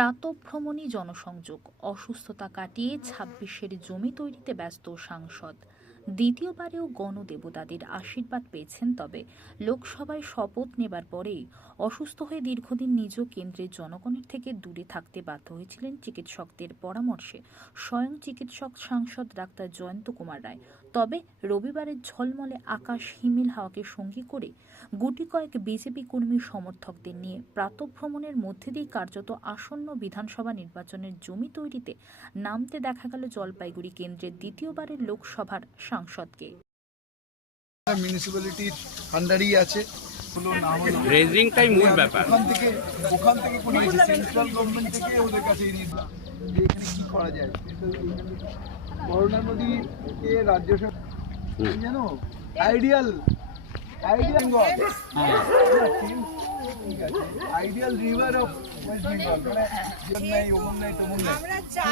প্রাতঃভ্রমণী জনসংযোগ, অসুস্থতা কাটিয়ে ২৬-এর জমি তৈরিতে ব্যস্ত সাংসদ। দ্বিতীয়বারেও গণদেবতাদের আশীর্বাদ পেয়েছেন, তবে লোকসভায় শপথ নেবার পরেই অসুস্থ হয়ে দীর্ঘদিন নিজ কেন্দ্রের জনগণের থেকে দূরে থাকতে বাধ্য হয়েছিলেন চিকিৎসকদের পরামর্শে স্বয়ং চিকিৎসক সাংসদ ডাক্তার জয়ন্ত কুমার রায়। তবে রবিবারের ঝলমলে আকাশ হিমেল হাওয়াকে সঙ্গী করে গুটি কয়েক বিজেপি কর্মী সমর্থকদের নিয়ে প্রাতঃভ্রমণের মধ্যে দিয়ে কার্যত আসন্ন বিধানসভা নির্বাচনের জমি তৈরিতে নামতে দেখা গেল জলপাইগুড়ি কেন্দ্রের দ্বিতীয়বারের লোকসভার সাংসদকে। মিউনিসিপ্যালিটির আন্ডারই আছে, রেজিংটাই মূল ব্যাপার। ওখান থেকে কোনো সেন্ট্রাল গভর্নমেন্ট থেকে ওদের কাছে যে এখানে কি করা যায়। করোনা নদীকে রাজ্য সরকার জানো ideal river of West Bengal, মানে নাই ওমন নাই তোমন নাই।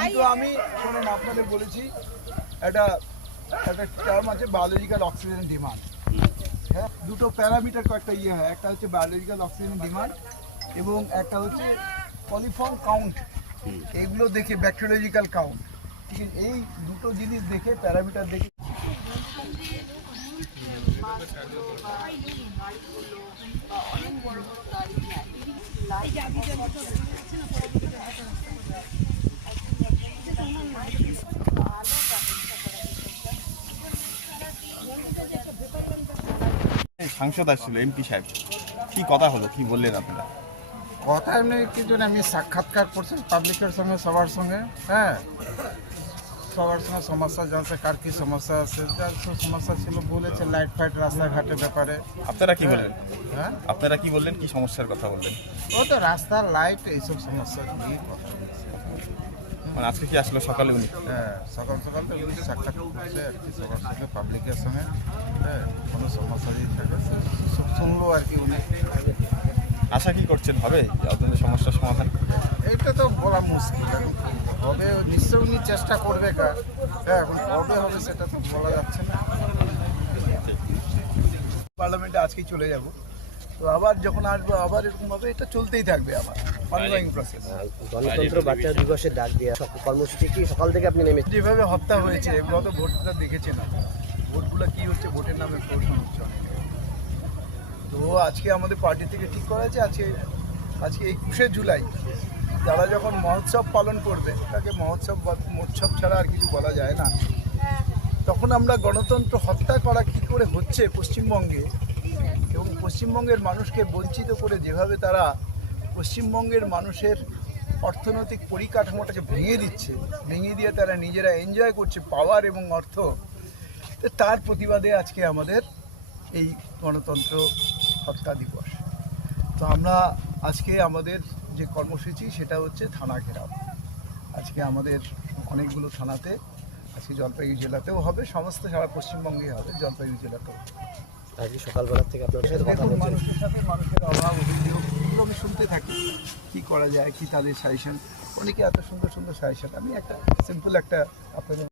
কিন্তু আমি শোনেন, আপনাদের বলেছি একটা টার্ম আছে বায়োলজিক্যাল অক্সিজেন ডিমান্ড। হ্যাঁ, দুটো প্যারামিটার কয়েকটা হয়, একটা হচ্ছে বায়োলজিক্যাল অক্সিজেন ডিমান্ড এবং একটা হচ্ছে কলিফর্ম কাউন্ট। এগুলো দেখে ব্যাকটেরিওলজিক্যাল কাউন্ট, ঠিক আছে, এই দুটো জিনিস দেখে প্যারামিটার দেখে সাংসদ আসছিল এমপি সাহেব, কি কথা হলো, কি বললেন আপনারা? কথা এমনি কিছু না, আমি সাক্ষাৎকার করছি পাবলিকের সঙ্গে, সবার সঙ্গে। হ্যাঁ, সবার সঙ্গে সমস্যা জানছে, কার কী সমস্যা আছে, যার সব সমস্যা ছিল বলেছে, লাইট ফাইট রাস্তাঘাটের ব্যাপারে। আপনারা কি বললেন? হ্যাঁ, আপনারা কি বললেন, কি সমস্যার কথা বললেন? ও তো রাস্তার লাইট এইসব সমস্যা নিয়ে কথা বলছে। মানে আজকে কি আসলে সকালে উনি? হ্যাঁ, সকাল সকাল তো উনি সাক্ষাৎ করছে আর কি সবার সঙ্গে, পাবলিকের সঙ্গে। হ্যাঁ, কোনো সমস্যা যদি থাকে সব শুনলো আর কি উনি। আশা কি করছেন হবে আপনাদের সমস্যার সমাধান? এইটা তো বলা মুশকিল, এখন হবে নিশ্চয়ই উনি চেষ্টা করবে। হ্যাঁ, এখন কবে হবে সেটা তো বলা যাচ্ছে না। পার্লামেন্টে আজকেই চলে যাব, তো আবার যখন আসবো আবার এরকমভাবে এটা চলতেই থাকবে, আমার অনগোয়িং প্রসেস। গণতন্ত্র বার্তা দিবসের ডাক দিয়ে কর্মসূচি কি সকাল থেকে আপনি নেমেছেন? যেভাবে হত্যা হয়েছে, এগুলো তো ভোটটা দেখেছেন না, ভোটগুলো কি হচ্ছে, ভোটের নামে প্রশ্ন হচ্ছে অনেক। তো আজকে আমাদের পার্টি থেকে ঠিক করা আছে, আজকে 21শে জুলাই তারা যখন মহোৎসব পালন করবে, তাকে মহোৎসব ছাড়া আর কিছু বলা যায় না, তখন আমরা গণতন্ত্র হত্যা করা কী করে হচ্ছে পশ্চিমবঙ্গে, এবং পশ্চিমবঙ্গের মানুষকে বঞ্চিত করে যেভাবে তারা পশ্চিমবঙ্গের মানুষের অর্থনৈতিক পরিকাঠামোটাকে ভেঙে দিয়ে তারা নিজেরা এনজয় করছে পাওয়ার এবং অর্থ, তার প্রতিবাদে আজকে আমাদের এই গণতন্ত্র হত্যা দিবস। তো আমরা আজকে আমাদের যে কর্মসূচি সেটা হচ্ছে থানা ঘেরাও। আজকে আমাদের অনেকগুলো থানাতে, আজকে জলপাইগুড়ি জেলাতেও হবে, সমস্ত সারা পশ্চিমবঙ্গে হবে, জলপাইগুড়ি জেলাতেও। আজকে সকালবেলা থেকে আপনার সাথে কথা বলছেন। মানুষের সাথে মানুষের অভাব অভিযোগ এগুলো আমি শুনতে থাকি, কী করা যায়, কি তাদের সাজেশন, অনেকে এত সুন্দর সুন্দর সাজেশন। আমি একটা সিম্পল একটা আপনাদের